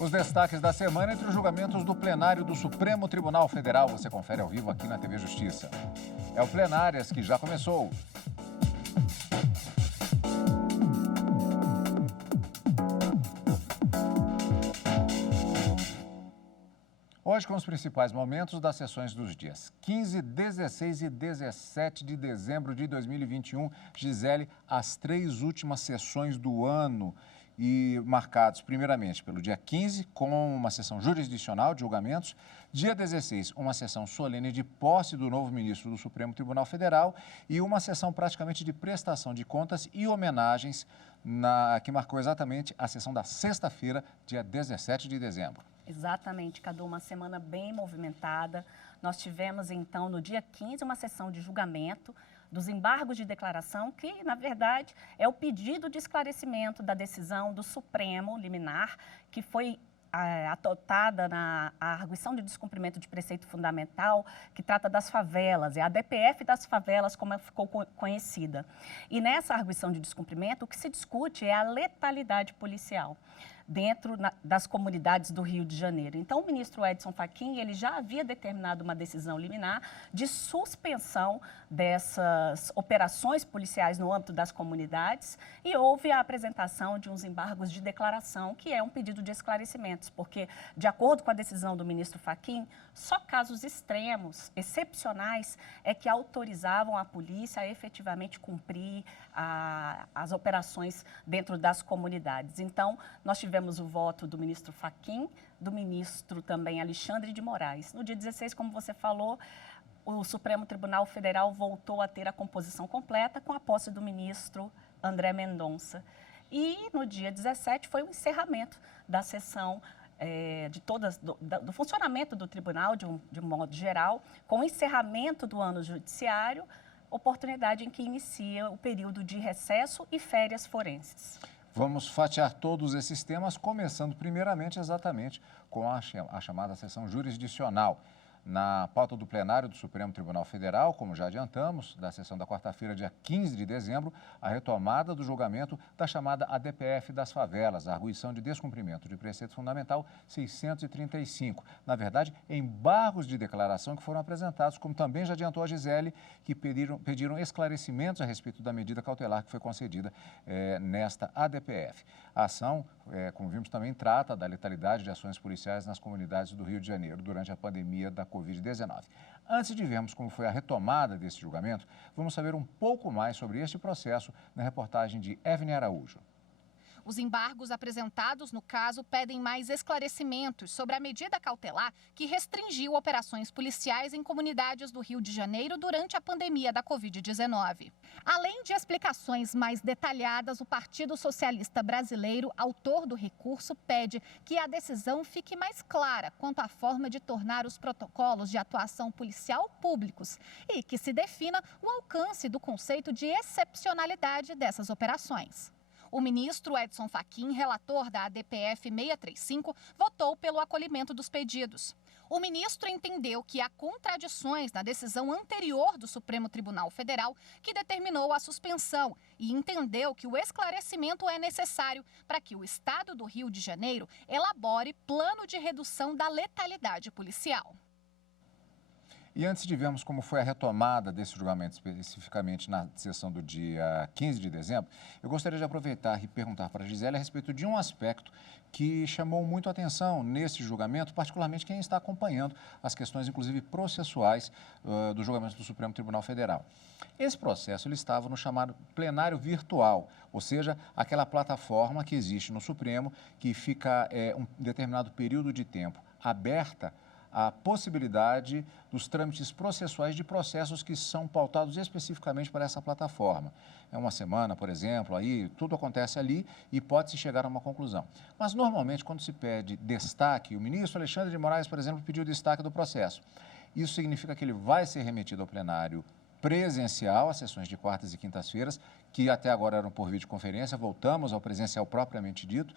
Os destaques da semana entre os julgamentos do plenário do Supremo Tribunal Federal. Você confere ao vivo aqui na TV Justiça. É o Plenárias que já começou. Hoje, com os principais momentos das sessões dos dias 15, 16 e 17 de dezembro de 2021. Gisele, as 3 últimas sessões do ano e marcados primeiramente pelo dia 15, com uma sessão jurisdicional de julgamentos, dia 16, uma sessão solene de posse do novo ministro do Supremo Tribunal Federal e uma sessão praticamente de prestação de contas e homenagens, que marcou exatamente a sessão da sexta-feira, dia 17 de dezembro. Exatamente, Cadu, uma semana bem movimentada. Nós tivemos, então, no dia 15, uma sessão de julgamento dos embargos de declaração, que, na verdade, é o pedido de esclarecimento da decisão do Supremo liminar, que foi atotada na arguição de descumprimento de preceito fundamental, que trata das favelas, é a DPF das favelas, como ficou conhecida. E nessa arguição de descumprimento, o que se discute é a letalidade policial dentro das comunidades do Rio de Janeiro. Então, o ministro Edson Fachin, ele já havia determinado uma decisão liminar de suspensão dessas operações policiais no âmbito das comunidades e houve a apresentação de uns embargos de declaração, que é um pedido de esclarecimentos, porque, de acordo com a decisão do ministro Fachin, só casos extremos, excepcionais, é que autorizavam a polícia a efetivamente cumprir as operações dentro das comunidades. Então, nós tivemos o voto do ministro Fachin, do ministro também Alexandre de Moraes. No dia 16, como você falou, o Supremo Tribunal Federal voltou a ter a composição completa com a posse do ministro André Mendonça. E no dia 17 foi o encerramento da sessão do funcionamento do tribunal, de um modo geral, com o encerramento do ano judiciário, oportunidade em que inicia o período de recesso e férias forenses. Vamos fatiar todos esses temas, começando primeiramente exatamente com a chamada sessão jurisdicional. Na pauta do plenário do Supremo Tribunal Federal, como já adiantamos, da sessão da quarta-feira, dia 15 de dezembro, a retomada do julgamento da chamada ADPF das favelas, a arguição de descumprimento de preceito fundamental 635. Na verdade, embargos de declaração que foram apresentados, como também já adiantou a Gisele, que pediram esclarecimentos a respeito da medida cautelar que foi concedida nesta ADPF. A ação, como vimos, também trata da letalidade de ações policiais nas comunidades do Rio de Janeiro durante a pandemia da Covid-19. Antes de vermos como foi a retomada desse julgamento, vamos saber um pouco mais sobre este processo na reportagem de Evne Araújo. Os embargos apresentados no caso pedem mais esclarecimentos sobre a medida cautelar que restringiu operações policiais em comunidades do Rio de Janeiro durante a pandemia da Covid-19. Além de explicações mais detalhadas, o Partido Socialista Brasileiro, autor do recurso, pede que a decisão fique mais clara quanto à forma de tornar os protocolos de atuação policial públicos e que se defina o alcance do conceito de excepcionalidade dessas operações. O ministro Edson Fachin, relator da ADPF 635, votou pelo acolhimento dos pedidos. O ministro entendeu que há contradições na decisão anterior do Supremo Tribunal Federal, que determinou a suspensão, e entendeu que o esclarecimento é necessário para que o Estado do Rio de Janeiro elabore plano de redução da letalidade policial. E antes de vermos como foi a retomada desse julgamento, especificamente na sessão do dia 15 de dezembro, eu gostaria de aproveitar e perguntar para a Gisele a respeito de um aspecto que chamou muito a atenção nesse julgamento, particularmente quem está acompanhando as questões, inclusive processuais, do julgamento do Supremo Tribunal Federal. Esse processo ele estava no chamado plenário virtual, ou seja, aquela plataforma que existe no Supremo que fica um determinado período de tempo aberta a possibilidade dos trâmites processuais de processos que são pautados especificamente para essa plataforma. É uma semana, por exemplo, aí tudo acontece ali e pode-se chegar a uma conclusão. Mas, normalmente, quando se pede destaque, o ministro Alexandre de Moraes, por exemplo, pediu destaque do processo. Isso significa que ele vai ser remetido ao plenário presencial, às sessões de quartas e quintas-feiras, que até agora eram por videoconferência, voltamos ao presencial propriamente dito.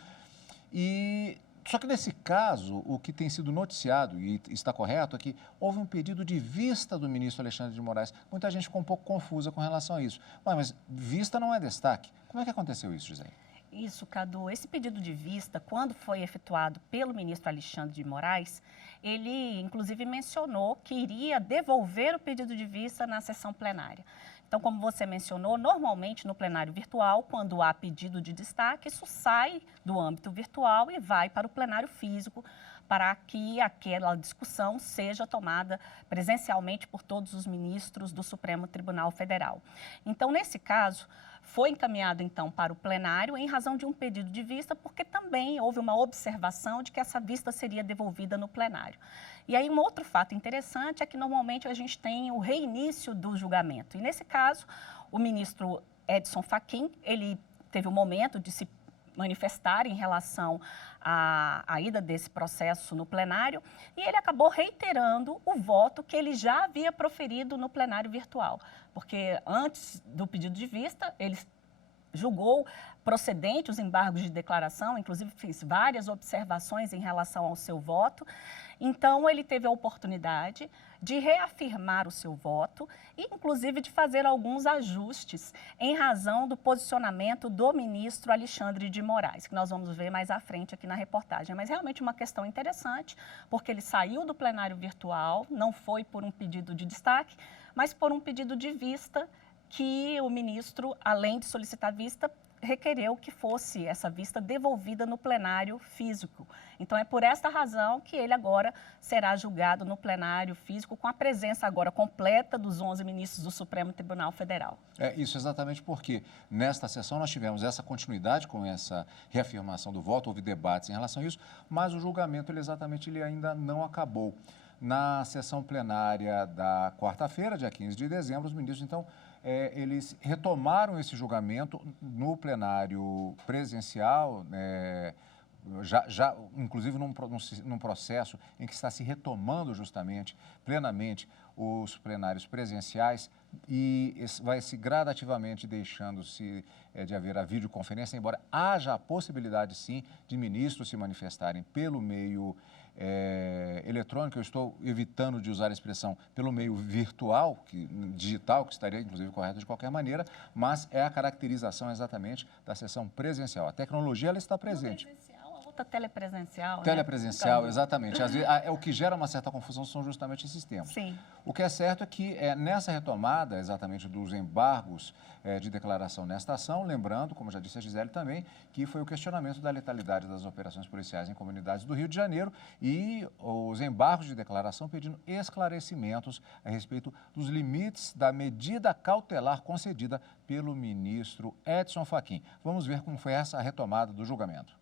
Só que nesse caso, o que tem sido noticiado, e está correto, é que houve um pedido de vista do ministro Alexandre de Moraes. Muita gente ficou um pouco confusa com relação a isso. Mas vista não é destaque. Como é que aconteceu isso, Gisele? Isso, Cadu. Esse pedido de vista, quando foi efetuado pelo ministro Alexandre de Moraes, ele, inclusive, mencionou que iria devolver o pedido de vista na sessão plenária. Então, como você mencionou, normalmente no plenário virtual, quando há pedido de destaque, isso sai do âmbito virtual e vai para o plenário físico, para que aquela discussão seja tomada presencialmente por todos os ministros do Supremo Tribunal Federal. Então, nesse caso, foi encaminhado, então, para o plenário em razão de um pedido de vista, porque também houve uma observação de que essa vista seria devolvida no plenário. E aí, um outro fato interessante é que, normalmente, a gente tem o reinício do julgamento. E, nesse caso, o ministro Edson Fachin, ele teve o momento de se manifestar em relação à ida desse processo no plenário e ele acabou reiterando o voto que ele já havia proferido no plenário virtual, porque antes do pedido de vista, ele julgou procedente os embargos de declaração, inclusive fez várias observações em relação ao seu voto. Então, ele teve a oportunidade de reafirmar o seu voto e, inclusive, de fazer alguns ajustes em razão do posicionamento do ministro Alexandre de Moraes, que nós vamos ver mais à frente aqui na reportagem. Mas, realmente, uma questão interessante, porque ele saiu do plenário virtual, não foi por um pedido de destaque, mas por um pedido de vista que o ministro, além de solicitar vista, requereu que fosse essa vista devolvida no plenário físico. Então, é por esta razão que ele agora será julgado no plenário físico, com a presença agora completa dos 11 ministros do Supremo Tribunal Federal. Isso exatamente porque nesta sessão nós tivemos essa continuidade com essa reafirmação do voto, houve debates em relação a isso, mas o julgamento ele ainda não acabou. Na sessão plenária da quarta-feira, dia 15 de dezembro, os ministros, então, eles retomaram esse julgamento no plenário presencial, inclusive num processo em que está se retomando justamente, plenamente, os plenários presenciais e vai se gradativamente deixando-se de haver a videoconferência, embora haja a possibilidade, sim, de ministros se manifestarem pelo meio eletrônico. Eu estou evitando de usar a expressão pelo meio virtual, digital, que estaria inclusive correto de qualquer maneira, mas é a caracterização exatamente da sessão presencial. A tecnologia ela está presente. Telepresencial. Telepresencial, né? Exatamente. Às vezes, o que gera uma certa confusão são justamente esses termos. Sim. O que é certo é que nessa retomada, exatamente, dos embargos de declaração nesta ação, lembrando, como já disse a Gisele também, que foi o questionamento da letalidade das operações policiais em comunidades do Rio de Janeiro e os embargos de declaração pedindo esclarecimentos a respeito dos limites da medida cautelar concedida pelo ministro Edson Fachin. Vamos ver como foi essa retomada do julgamento.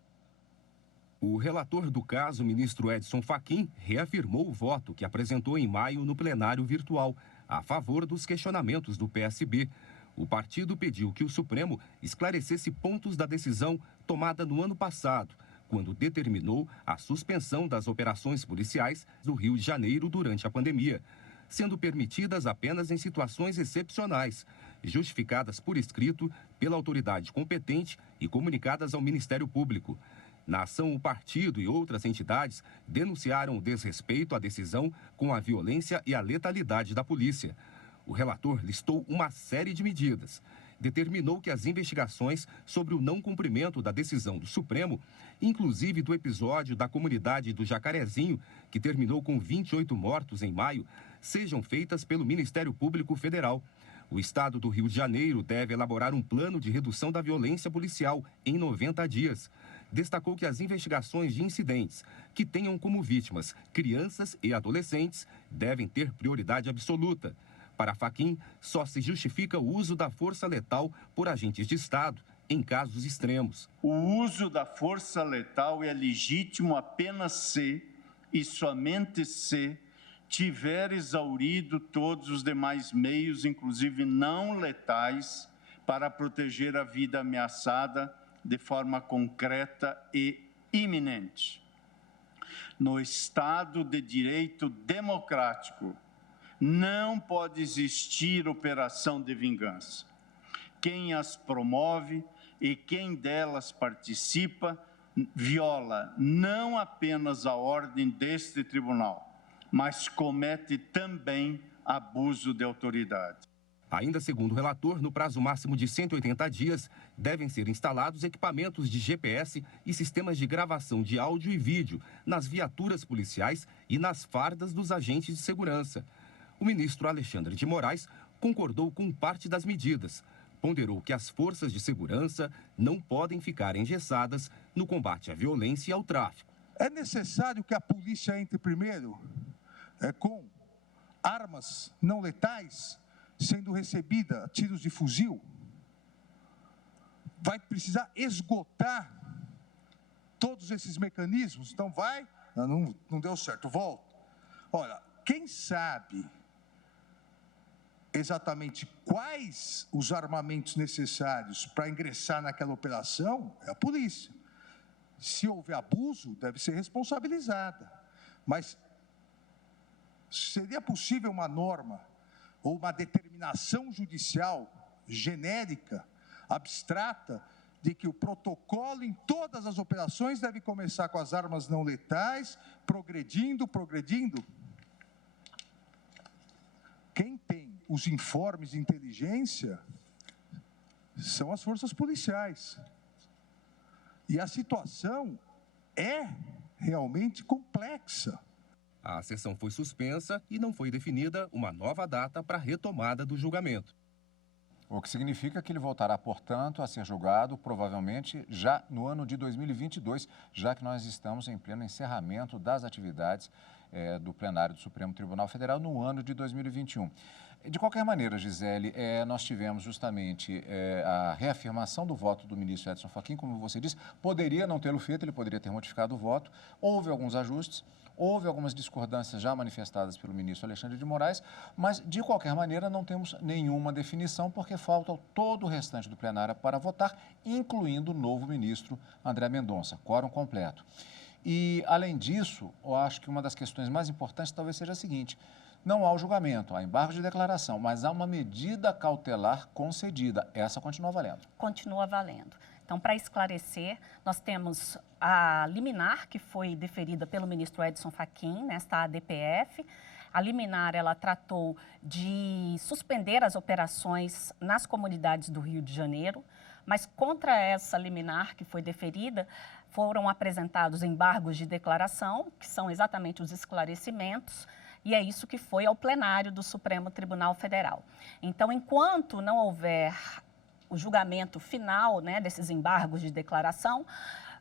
O relator do caso, ministro Edson Fachin, reafirmou o voto que apresentou em maio no plenário virtual, a favor dos questionamentos do PSB. O partido pediu que o Supremo esclarecesse pontos da decisão tomada no ano passado, quando determinou a suspensão das operações policiais do Rio de Janeiro durante a pandemia, sendo permitidas apenas em situações excepcionais, justificadas por escrito pela autoridade competente e comunicadas ao Ministério Público. Na ação, o partido e outras entidades denunciaram o desrespeito à decisão com a violência e a letalidade da polícia. O relator listou uma série de medidas. Determinou que as investigações sobre o não cumprimento da decisão do Supremo, inclusive do episódio da comunidade do Jacarezinho, que terminou com 28 mortos em maio, sejam feitas pelo Ministério Público Federal. O Estado do Rio de Janeiro deve elaborar um plano de redução da violência policial em 90 dias. Destacou que as investigações de incidentes que tenham como vítimas crianças e adolescentes devem ter prioridade absoluta. Para Fachin, só se justifica o uso da força letal por agentes de Estado em casos extremos. O uso da força letal é legítimo apenas se, e somente se, tiver exaurido todos os demais meios, inclusive não letais, para proteger a vida ameaçada de forma concreta e iminente. No Estado de Direito democrático, não pode existir operação de vingança. Quem as promove e quem delas participa viola não apenas a ordem deste tribunal, mas comete também abuso de autoridade. Ainda segundo o relator, no prazo máximo de 180 dias, devem ser instalados equipamentos de GPS e sistemas de gravação de áudio e vídeo nas viaturas policiais e nas fardas dos agentes de segurança. O ministro Alexandre de Moraes concordou com parte das medidas. Ponderou que as forças de segurança não podem ficar engessadas no combate à violência e ao tráfico. É necessário que a polícia entre primeiro com armas não letais sendo recebida, tiros de fuzil? Vai precisar esgotar todos esses mecanismos? Então vai, não deu certo, volta. Olha, quem sabe exatamente quais os armamentos necessários para ingressar naquela operação é a polícia. Se houver abuso, deve ser responsabilizada. Mas seria possível uma norma ou uma determinação judicial genérica, abstrata, de que o protocolo em todas as operações deve começar com as armas não letais, progredindo? Quem tem os informes de inteligência são as forças policiais. E a situação é realmente complexa. A sessão foi suspensa e não foi definida uma nova data para a retomada do julgamento. O que significa que ele voltará, portanto, a ser julgado provavelmente já no ano de 2022, já que nós estamos em pleno encerramento das atividades do plenário do Supremo Tribunal Federal no ano de 2021. De qualquer maneira, Gisele, nós tivemos justamente a reafirmação do voto do ministro Edson Fachin, como você disse, poderia não tê-lo feito, ele poderia ter modificado o voto, houve alguns ajustes. Houve algumas discordâncias já manifestadas pelo ministro Alexandre de Moraes, mas, de qualquer maneira, não temos nenhuma definição, porque falta todo o restante do plenário para votar, incluindo o novo ministro André Mendonça, quórum completo. E, além disso, eu acho que uma das questões mais importantes talvez seja a seguinte: não há o julgamento, há embargo de declaração, mas há uma medida cautelar concedida. Essa continua valendo. Continua valendo. Então, para esclarecer, nós temos a liminar que foi deferida pelo ministro Edson Fachin, nesta ADPF. A liminar, ela tratou de suspender as operações nas comunidades do Rio de Janeiro, mas contra essa liminar que foi deferida, foram apresentados embargos de declaração, que são exatamente os esclarecimentos, e é isso que foi ao plenário do Supremo Tribunal Federal. Então, enquanto não houver o julgamento final, desses embargos de declaração,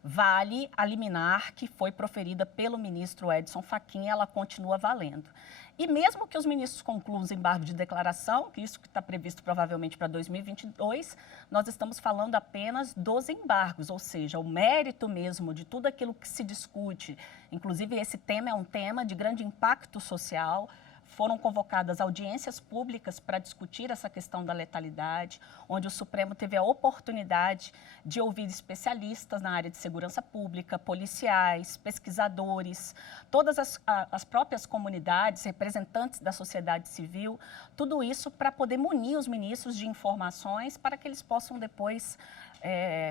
vale a liminar que foi proferida pelo ministro Edson Fachin, ela continua valendo. E mesmo que os ministros concluam os embargos de declaração, que isso que está previsto provavelmente para 2022, nós estamos falando apenas dos embargos, ou seja, o mérito mesmo de tudo aquilo que se discute. Inclusive, esse tema é um tema de grande impacto social. Foram convocadas audiências públicas para discutir essa questão da letalidade, onde o Supremo teve a oportunidade de ouvir especialistas na área de segurança pública, policiais, pesquisadores, todas as próprias comunidades, representantes da sociedade civil, tudo isso para poder munir os ministros de informações para que eles possam depois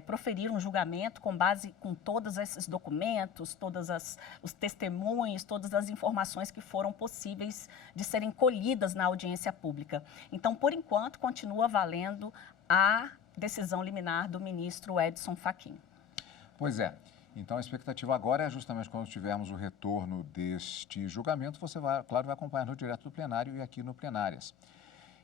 proferir um julgamento com base com todos esses documentos, todos os testemunhos, todas as informações que foram possíveis de serem colhidas na audiência pública. Então, por enquanto, continua valendo a decisão liminar do ministro Edson Fachin. Pois é. Então, a expectativa agora é justamente quando tivermos o retorno deste julgamento, você vai acompanhar no direto do plenário e aqui no Plenárias.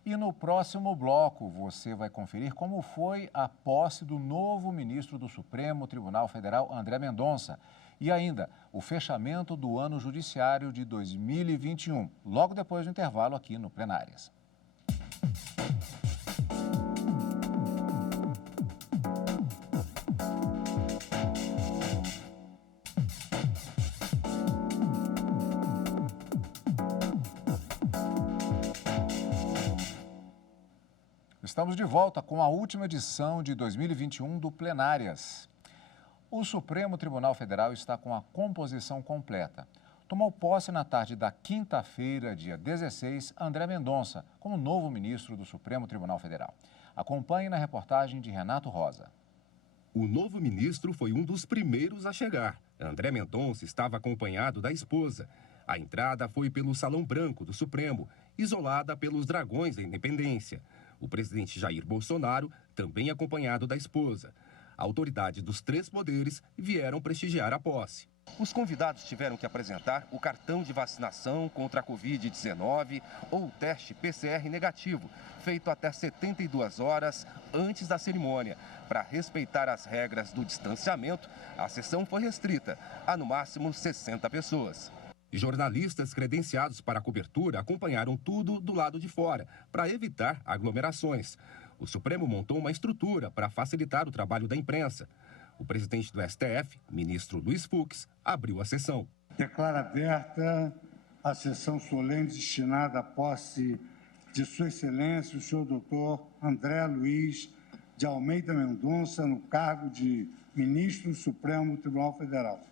E no próximo bloco, você vai conferir como foi a posse do novo ministro do Supremo Tribunal Federal, André Mendonça. E ainda, o fechamento do ano judiciário de 2021, logo depois do intervalo aqui no Plenárias. Estamos de volta com a última edição de 2021 do Plenárias. O Supremo Tribunal Federal está com a composição completa. Tomou posse na tarde da quinta-feira, dia 16, André Mendonça, como novo ministro do Supremo Tribunal Federal. Acompanhe na reportagem de Renato Rosa. O novo ministro foi um dos primeiros a chegar. André Mendonça estava acompanhado da esposa. A entrada foi pelo Salão Branco do Supremo, isolada pelos Dragões da Independência. O presidente Jair Bolsonaro, também acompanhado da esposa. Autoridades dos 3 poderes vieram prestigiar a posse. Os convidados tiveram que apresentar o cartão de vacinação contra a Covid-19 ou o teste PCR negativo, feito até 72 horas antes da cerimônia. Para respeitar as regras do distanciamento, a sessão foi restrita a, no máximo, 60 pessoas. Jornalistas credenciados para a cobertura acompanharam tudo do lado de fora, para evitar aglomerações. O Supremo montou uma estrutura para facilitar o trabalho da imprensa. O presidente do STF, ministro Luiz Fux, abriu a sessão. Declaro aberta a sessão solene destinada à posse de Sua Excelência, o senhor doutor André Luiz de Almeida Mendonça, no cargo de ministro do Supremo Tribunal Federal.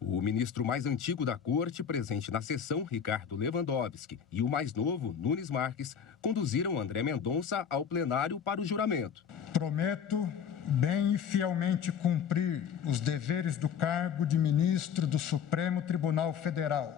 O ministro mais antigo da corte, presente na sessão, Ricardo Lewandowski, e o mais novo, Nunes Marques, conduziram André Mendonça ao plenário para o juramento. Prometo bem e fielmente cumprir os deveres do cargo de ministro do Supremo Tribunal Federal,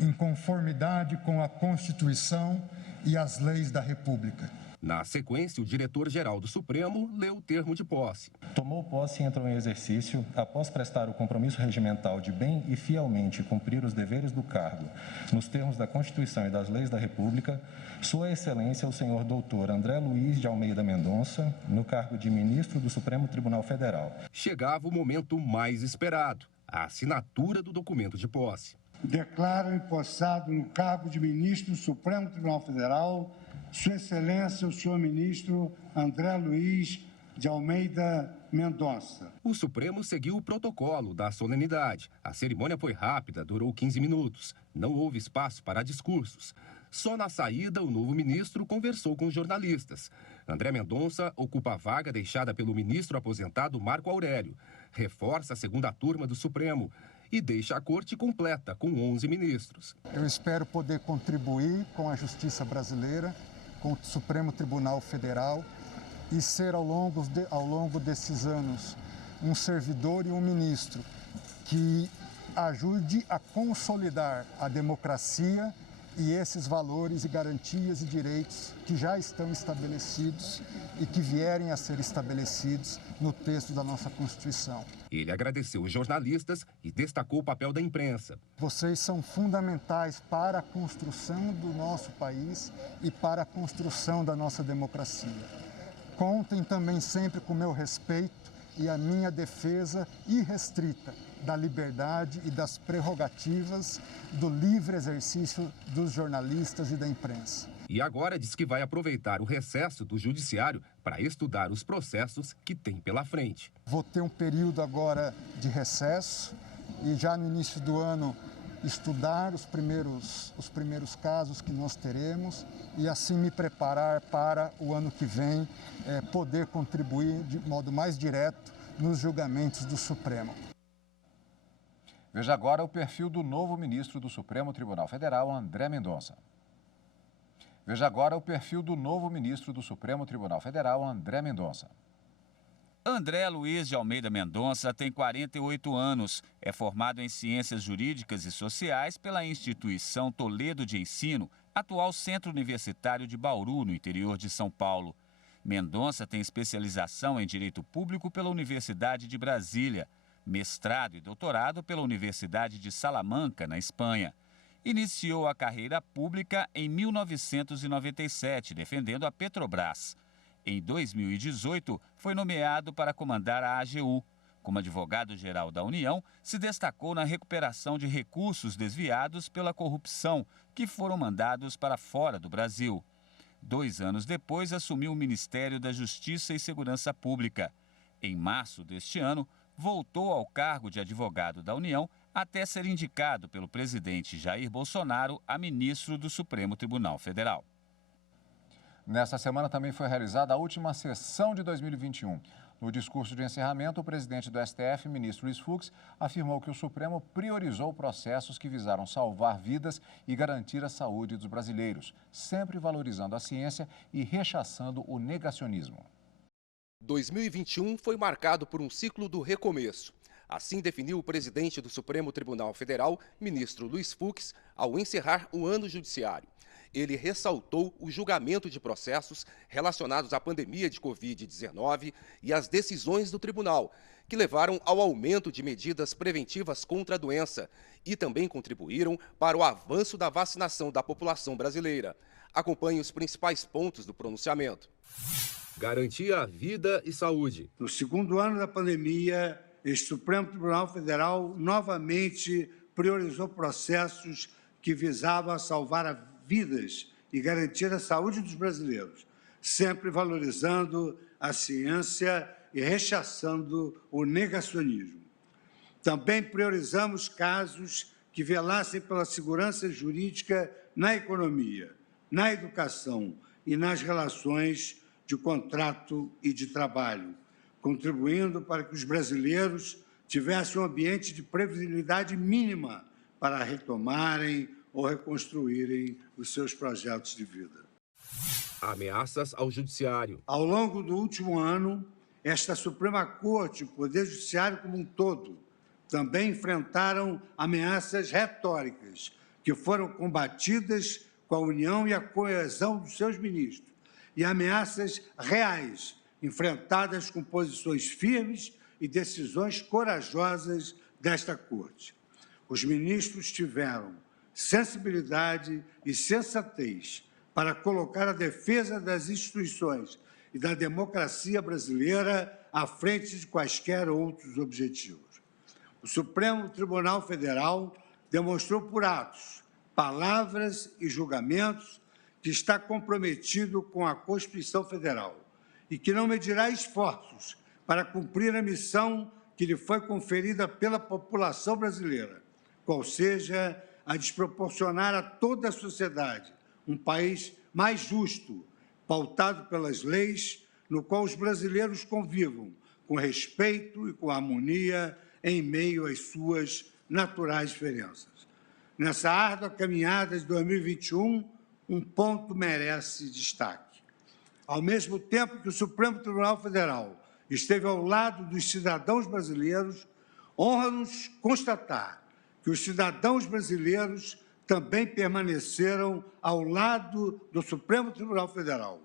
em conformidade com a Constituição e as leis da República. Na sequência, o diretor-geral do Supremo leu o termo de posse. Tomou posse e entrou em exercício, após prestar o compromisso regimental de bem e fielmente cumprir os deveres do cargo, nos termos da Constituição e das leis da República, Sua Excelência o senhor doutor André Luiz de Almeida Mendonça, no cargo de ministro do Supremo Tribunal Federal. Chegava o momento mais esperado, a assinatura do documento de posse. Declaro empossado no cargo de ministro do Supremo Tribunal Federal Sua Excelência, o senhor ministro André Luiz de Almeida Mendonça. O Supremo seguiu o protocolo da solenidade. A cerimônia foi rápida, durou 15 minutos. Não houve espaço para discursos. Só na saída, o novo ministro conversou com jornalistas. André Mendonça ocupa a vaga deixada pelo ministro aposentado Marco Aurélio. Reforça a segunda turma do Supremo e deixa a corte completa, com 11 ministros. Eu espero poder contribuir com a justiça brasileira, com o Supremo Tribunal Federal e ser, ao longo desses anos, um servidor e um ministro que ajude a consolidar a democracia e esses valores e garantias e direitos que já estão estabelecidos e que vierem a ser estabelecidos no texto da nossa Constituição. Ele agradeceu os jornalistas e destacou o papel da imprensa. Vocês são fundamentais para a construção do nosso país e para a construção da nossa democracia. Contem também sempre com o meu respeito e a minha defesa irrestrita da liberdade e das prerrogativas do livre exercício dos jornalistas e da imprensa. E agora diz que vai aproveitar o recesso do judiciário para estudar os processos que tem pela frente. Vou ter um período agora de recesso e já no início do ano estudar os primeiros casos que nós teremos e assim me preparar para o ano que vem poder contribuir de modo mais direto nos julgamentos do Supremo. Veja agora o perfil do novo ministro do Supremo Tribunal Federal, André Mendonça. Veja agora o perfil do novo ministro do Supremo Tribunal Federal, André Mendonça. André Luiz de Almeida Mendonça tem 48 anos, é formado em Ciências Jurídicas e Sociais pela Instituição Toledo de Ensino, atual Centro Universitário de Bauru, no interior de São Paulo. Mendonça tem especialização em Direito Público pela Universidade de Brasília, mestrado e doutorado pela Universidade de Salamanca, na Espanha. Iniciou a carreira pública em 1997, defendendo a Petrobras. Em 2018, foi nomeado para comandar a AGU. Como advogado-geral da União, se destacou na recuperação de recursos desviados pela corrupção, que foram mandados para fora do Brasil. 2 anos depois, assumiu o Ministério da Justiça e Segurança Pública. Em março deste ano, voltou ao cargo de advogado da União até ser indicado pelo presidente Jair Bolsonaro a ministro do Supremo Tribunal Federal. Nesta semana também foi realizada a última sessão de 2021. No discurso de encerramento, o presidente do STF, ministro Luiz Fux, afirmou que o Supremo priorizou processos que visaram salvar vidas e garantir a saúde dos brasileiros, sempre valorizando a ciência e rechaçando o negacionismo. 2021 foi marcado por um ciclo do recomeço. Assim definiu o presidente do Supremo Tribunal Federal, ministro Luiz Fux, ao encerrar o ano judiciário. Ele ressaltou o julgamento de processos relacionados à pandemia de Covid-19 e as decisões do tribunal, que levaram ao aumento de medidas preventivas contra a doença e também contribuíram para o avanço da vacinação da população brasileira. Acompanhe os principais pontos do pronunciamento. Garantir a vida e saúde. No segundo ano da pandemia, este Supremo Tribunal Federal novamente priorizou processos que visavam a salvar vidas e garantir a saúde dos brasileiros, sempre valorizando a ciência e rechaçando o negacionismo. Também priorizamos casos que velassem pela segurança jurídica na economia, na educação e nas relações de contrato e de trabalho, contribuindo para que os brasileiros tivessem um ambiente de previsibilidade mínima para retomarem ou reconstruírem os seus projetos de vida. Ameaças ao Judiciário. Ao longo do último ano, esta Suprema Corte e o Poder Judiciário como um todo também enfrentaram ameaças retóricas que foram combatidas com a união e a coesão dos seus ministros e ameaças reais enfrentadas com posições firmes e decisões corajosas desta Corte. Os ministros tiveram sensibilidade e sensatez para colocar a defesa das instituições e da democracia brasileira à frente de quaisquer outros objetivos. O Supremo Tribunal Federal demonstrou por atos, palavras e julgamentos que está comprometido com a Constituição Federal e que não medirá esforços para cumprir a missão que lhe foi conferida pela população brasileira, qual seja a de proporcionar a toda a sociedade um país mais justo, pautado pelas leis, no qual os brasileiros convivam com respeito e com harmonia em meio às suas naturais diferenças. Nessa árdua caminhada de 2021, um ponto merece destaque. Ao mesmo tempo que o Supremo Tribunal Federal esteve ao lado dos cidadãos brasileiros, honra-nos constatar que os cidadãos brasileiros também permaneceram ao lado do Supremo Tribunal Federal,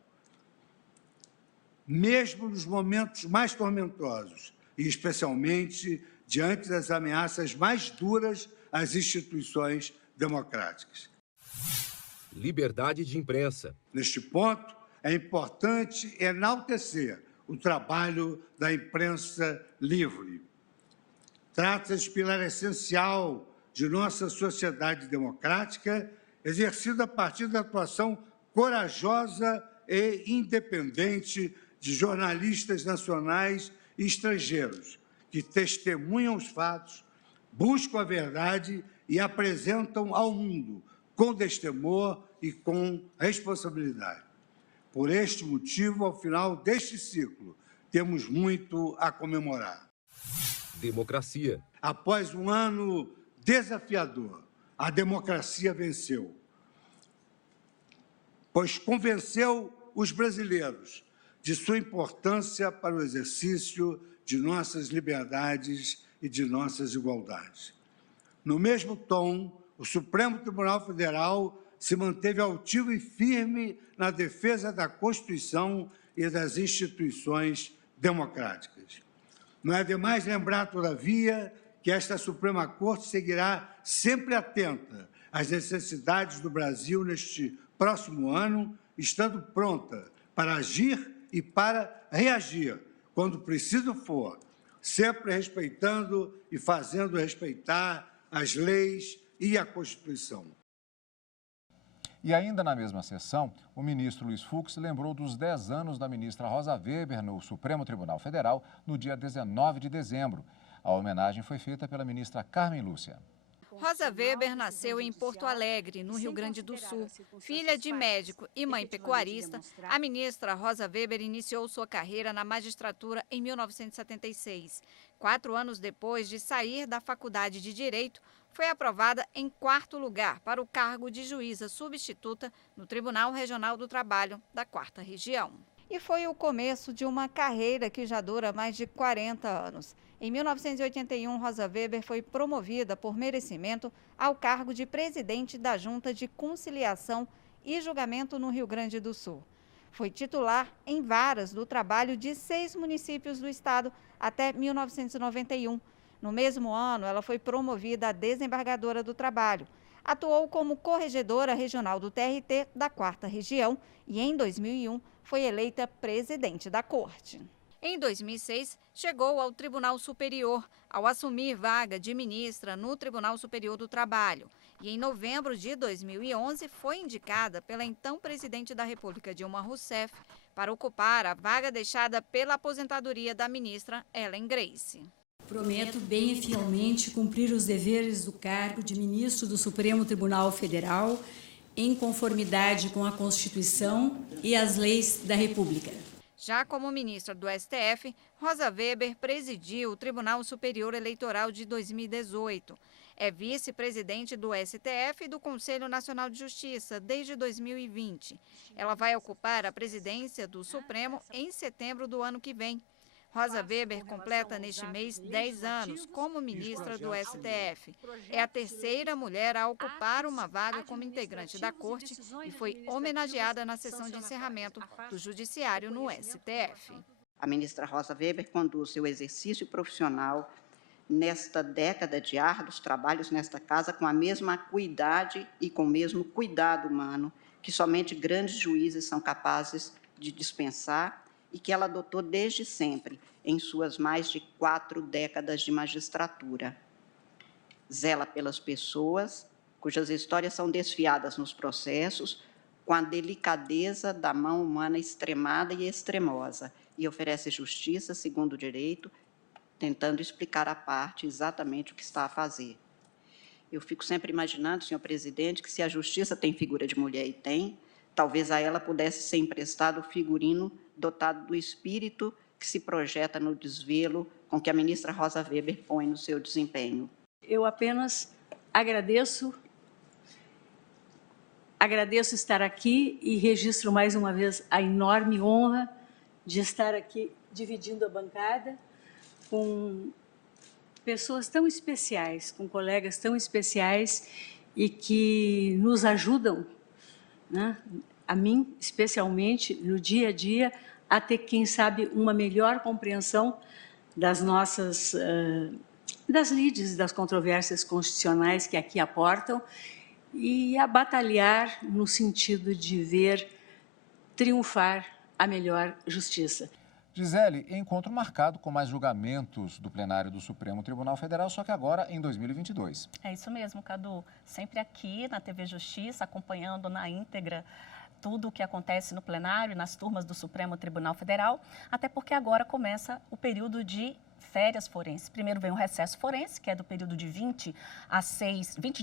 mesmo nos momentos mais tormentosos e especialmente diante das ameaças mais duras às instituições democráticas. Liberdade de imprensa. Neste ponto, é importante enaltecer o trabalho da imprensa livre. Trata-se de pilar essencial de nossa sociedade democrática, exercida a partir da atuação corajosa e independente de jornalistas nacionais e estrangeiros, que testemunham os fatos, buscam a verdade e apresentam ao mundo com destemor e com responsabilidade. Por este motivo, ao final deste ciclo, temos muito a comemorar. Democracia. Após um ano desafiador, a democracia venceu, pois convenceu os brasileiros de sua importância para o exercício de nossas liberdades e de nossas igualdades. No mesmo tom, o Supremo Tribunal Federal se manteve altivo e firme na defesa da Constituição e das instituições democráticas. Não é demais lembrar, todavia, que esta Suprema Corte seguirá sempre atenta às necessidades do Brasil neste próximo ano, estando pronta para agir e para reagir, quando preciso for, sempre respeitando e fazendo respeitar as leis e a Constituição. E ainda na mesma sessão, o ministro Luiz Fux lembrou dos 10 anos da ministra Rosa Weber no Supremo Tribunal Federal no dia 19 de dezembro. A homenagem foi feita pela ministra Carmen Lúcia. Rosa Weber nasceu em Porto Alegre, no Rio Grande do Sul. Filha de médico e mãe pecuarista, a ministra Rosa Weber iniciou sua carreira na magistratura em 1976. 4 anos depois de sair da Faculdade de Direito, foi aprovada em 4º lugar para o cargo de juíza substituta no Tribunal Regional do Trabalho da 4ª Região. E foi o começo de uma carreira que já dura mais de 40 anos. Em 1981, Rosa Weber foi promovida por merecimento ao cargo de presidente da Junta de Conciliação e Julgamento no Rio Grande do Sul. Foi titular em varas do trabalho de 6 municípios do estado até 1991. No mesmo ano, ela foi promovida a desembargadora do trabalho. Atuou como corregedora regional do TRT da 4ª Região e, em 2001, foi eleita presidente da Corte. Em 2006, chegou ao Tribunal Superior, ao assumir vaga de ministra no Tribunal Superior do Trabalho. E em novembro de 2011, foi indicada pela então presidente da República, Dilma Rousseff, para ocupar a vaga deixada pela aposentadoria da ministra Ellen Grace. Prometo bem e fielmente cumprir os deveres do cargo de ministro do Supremo Tribunal Federal, em conformidade com a Constituição e as leis da República. Já como ministra do STF, Rosa Weber presidiu o Tribunal Superior Eleitoral de 2018. É vice-presidente do STF e do Conselho Nacional de Justiça desde 2020. Ela vai ocupar a presidência do Supremo em setembro do ano que vem. Rosa Weber completa neste mês 10 anos como ministra do STF. É a terceira mulher a ocupar uma vaga como integrante da Corte e foi homenageada na sessão de encerramento do Judiciário no STF. A ministra Rosa Weber conduz seu exercício profissional nesta década de árduos trabalhos nesta casa com a mesma acuidade e com o mesmo cuidado humano que somente grandes juízes são capazes de dispensar e que ela adotou desde sempre em suas mais de 4 décadas de magistratura. Zela pelas pessoas, cujas histórias são desfiadas nos processos, com a delicadeza da mão humana extremada e extremosa, e oferece justiça segundo o direito, tentando explicar à parte exatamente o que está a fazer. Eu fico sempre imaginando, senhor presidente, que se a justiça tem figura de mulher e tem, talvez a ela pudesse ser emprestado o figurino dotado do espírito que se projeta no desvelo com que a ministra Rosa Weber põe no seu desempenho. Eu apenas agradeço estar aqui e registro mais uma vez a enorme honra de estar aqui dividindo a bancada com pessoas tão especiais, com colegas tão especiais e que nos ajudam, né, a mim, especialmente, no dia a dia, a ter, quem sabe, uma melhor compreensão das nossas, das lides, das controvérsias constitucionais que aqui aportam e a batalhar no sentido de ver triunfar a melhor justiça. Gisele, encontro marcado com mais julgamentos do plenário do Supremo Tribunal Federal, só que agora em 2022. É isso mesmo, Cadu. Sempre aqui na TV Justiça, acompanhando na íntegra tudo o que acontece no plenário e nas turmas do Supremo Tribunal Federal, até porque agora começa o período de férias forenses. Primeiro vem o recesso forense, que é do período de 20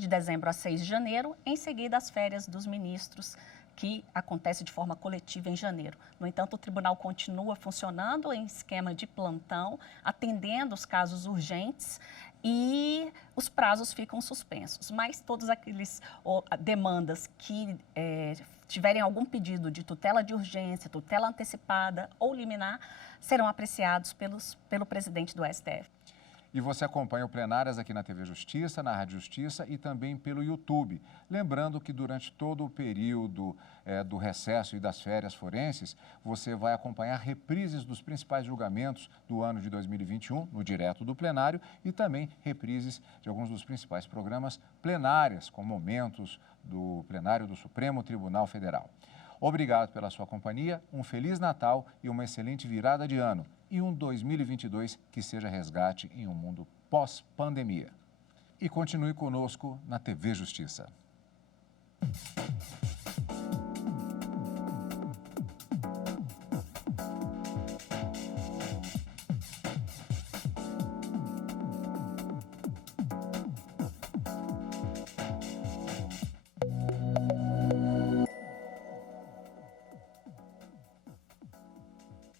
de dezembro a 6 de janeiro, em seguida as férias dos ministros, que acontece de forma coletiva em janeiro. No entanto, o tribunal continua funcionando em esquema de plantão, atendendo os casos urgentes e os prazos ficam suspensos. Mas todas aquelas demandas que tiverem algum pedido de tutela de urgência, tutela antecipada ou liminar, serão apreciados pelo presidente do STF. E você acompanha o Plenárias aqui na TV Justiça, na Rádio Justiça e também pelo YouTube. Lembrando que durante todo o período do recesso e das férias forenses, você vai acompanhar reprises dos principais julgamentos do ano de 2021, no direto do plenário, e também reprises de alguns dos principais programas plenárias, com momentos do plenário do Supremo Tribunal Federal. Obrigado pela sua companhia, um Feliz Natal e uma excelente virada de ano. E um 2022 que seja resgate em um mundo pós-pandemia. E continue conosco na TV Justiça.